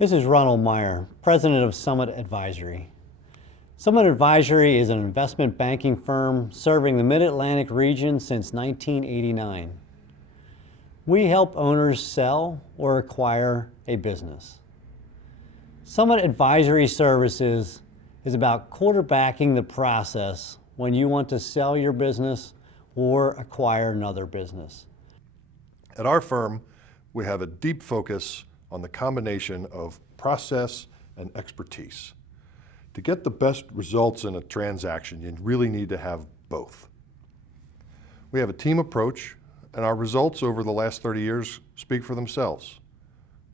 This is Ronald Meyer, President of Summit Advisory. Summit Advisory is an investment banking firm serving the Mid-Atlantic region since 1989. We help owners sell or acquire a business. Summit Advisory Services is about quarterbacking the process when you want to sell your business or acquire another business. At our firm, we have a deep focus on the combination of process and expertise. To get the best results in a transaction, you really need to have both. We have a team approach, and our results over the last 30 years speak for themselves.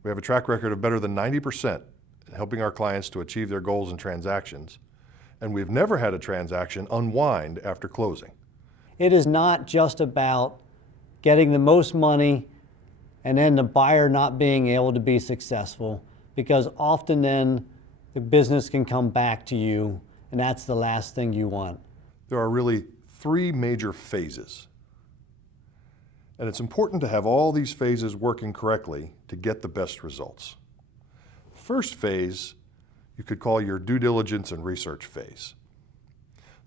We have a track record of better than 90% in helping our clients to achieve their goals in transactions, and we've never had a transaction unwind after closing. It is not just about getting the most money and then the buyer not being able to be successful, because often then the business can come back to you, and that's the last thing you want. There are really three major phases, and it's important to have all these phases working correctly to get the best results. First phase, you could call your due diligence and research phase.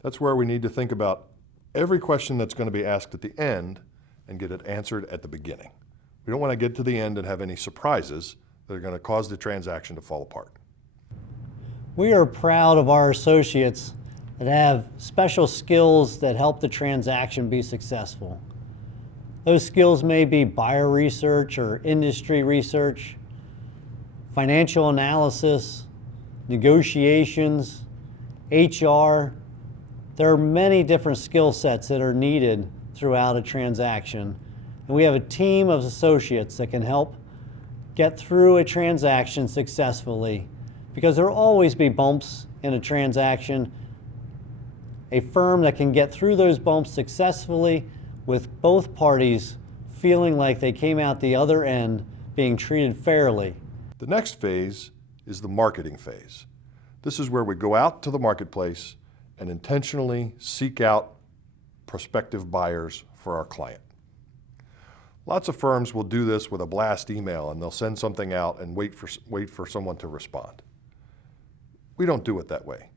That's where we need to think about every question that's going to be asked at the end and get it answered at the beginning. We don't want to get to the end and have any surprises that are going to cause the transaction to fall apart. We are proud of our associates that have special skills that help the transaction be successful. Those skills may be buyer research or industry research, financial analysis, negotiations, HR. There are many different skill sets that are needed throughout a transaction. And we have a team of associates that can help get through a transaction successfully, because there will always be bumps in a transaction. A firm that can get through those bumps successfully with both parties feeling like they came out the other end being treated fairly. The next phase is the marketing phase. This is where we go out to the marketplace and intentionally seek out prospective buyers for our client. Lots of firms will do this with a blast email, and they'll send something out and wait for someone to respond. We don't do it that way.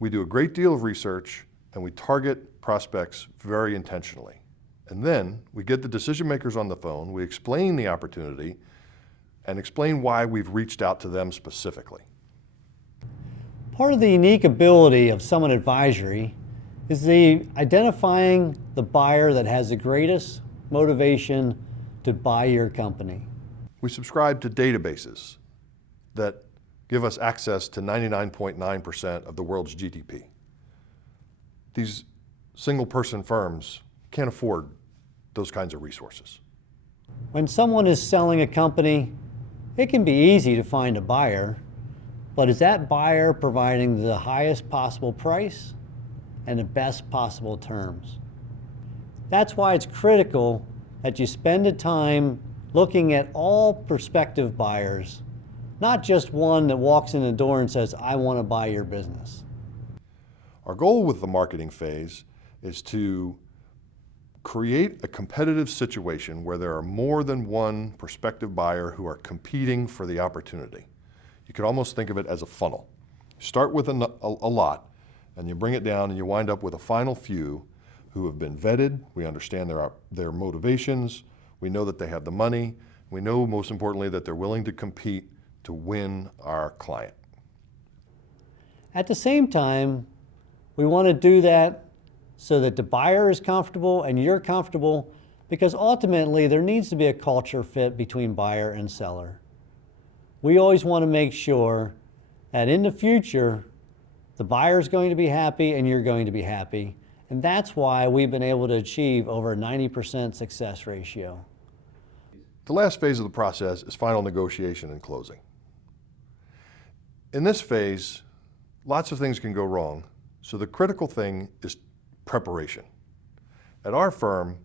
We do a great deal of research, and we target prospects very intentionally. And then we get the decision makers on the phone, we explain the opportunity, and explain why we've reached out to them specifically. Part of the unique ability of Summit Advisory is the identifying the buyer that has the greatest motivation to buy your company. We subscribe to databases that give us access to 99.9% of the world's GDP. These single-person firms can't afford those kinds of resources. When someone is selling a company, it can be easy to find a buyer, but is that buyer providing the highest possible price and the best possible terms? That's why it's critical that you spend the time looking at all prospective buyers, not just one that walks in the door and says, I want to buy your business. Our goal with the marketing phase is to create a competitive situation where there are more than one prospective buyer who are competing for the opportunity. You could almost think of it as a funnel. Start with a lot, and you bring it down, and you wind up with a final few who have been vetted. We understand their motivations. We know that they have the money. We know, most importantly, that they're willing to compete to win our client. At the same time, we want to do that so that the buyer is comfortable and you're comfortable, because ultimately there needs to be a culture fit between buyer and seller. We always want to make sure that in the future, the buyer is going to be happy and you're going to be happy. And that's why we've been able to achieve over a 90% success ratio. The last phase of the process is final negotiation and closing. In this phase, lots of things can go wrong, so the critical thing is preparation. At our firm,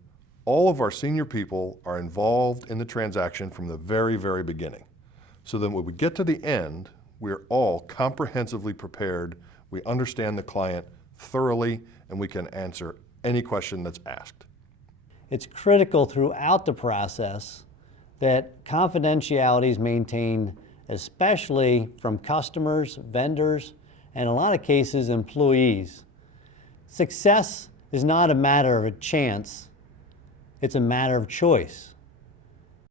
all of our senior people are involved in the transaction from the very, very beginning, so that when we get to the end, we're all comprehensively prepared, we understand the client thoroughly, and we can answer any question that's asked. It's critical throughout the process that confidentiality is maintained especially from customers, vendors, and in a lot of cases, employees. Success is not a matter of a chance, it's a matter of choice.